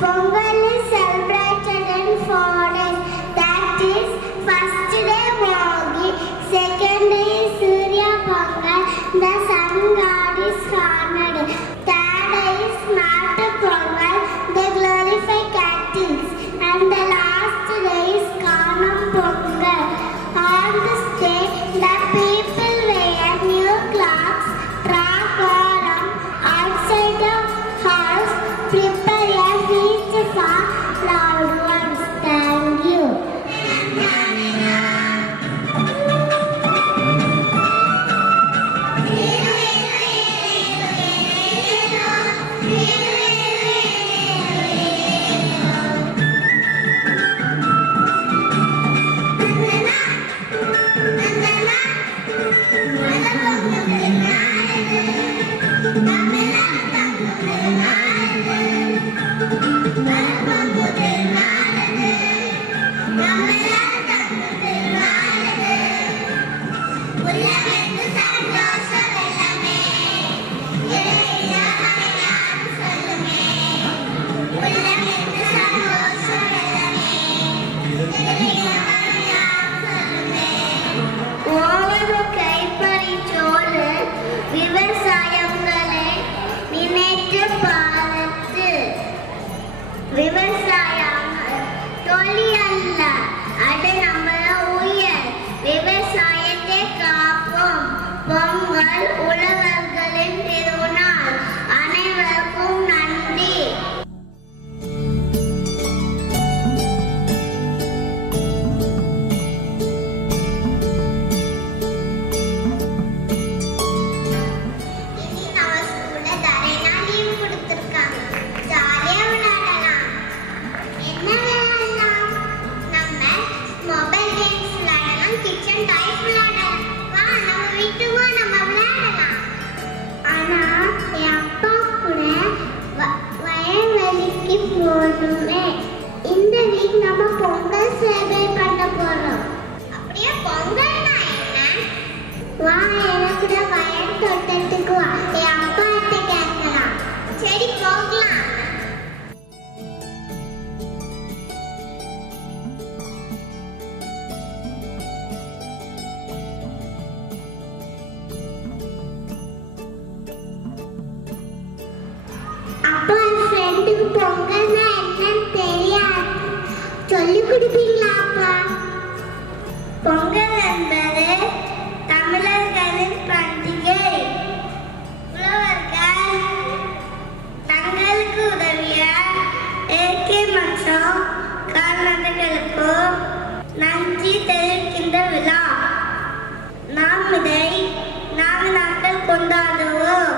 Pongal is celebrated in 4 days. That is, first day Bogi, second day is Surya Pongal, the sun god is honored. Third day is Matu Pongal, they glorify cattle. And the last day is Kanam Pongal. On this day, the people wear new clothes, draw column outside the house, prepare a feast for loved ones. Thank you. விவசாயம் தொழில் அல்ல, அது நம்மள உயிர். விவசாயத்தை காப்போம். பொங்கல் உழவர்களின் திருநாள். அனைவருக்கும் நன்றி. இந்த வீக் நம்ம பொங்கல் செலிப்ரேட் பண்ண போறோம். அப்படியே பொங்கல்னா என்ன? வா எனக்கு கூட வயல் தோட்டத்துக்கு வா. என் அப்பா கிட்ட கேட்கலாம். சரி போகலாம். அப்பா ஃப்ரெண்டுக்கு பொங்கல்னா என்னன்னு தெரியாது, சொல்லி கொடுப்பீங்களா அப்பா? பொங்கல் என்பது தமிழர்களின் பண்டிகை. உழவர்கள் தங்களுக்கு உதவிய இயற்கை மற்றும் கால்நடைகளுக்கு நன்றி தெரிவிக்கின்ற விழா. நாம் இதை 4 நாட்கள் கொண்டாடுவோம்.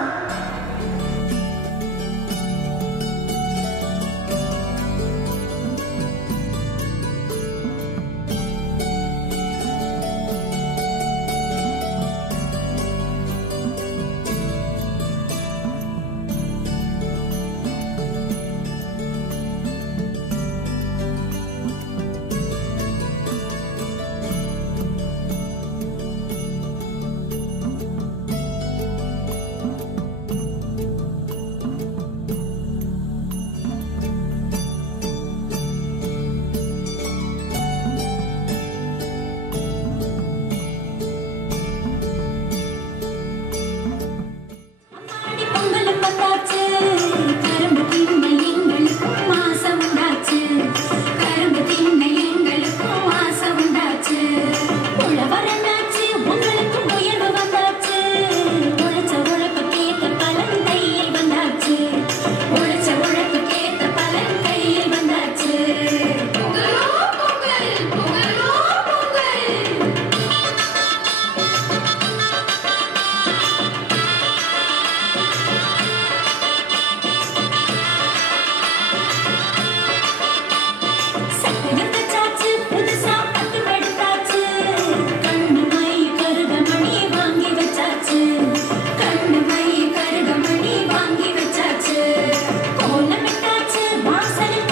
வாசலில்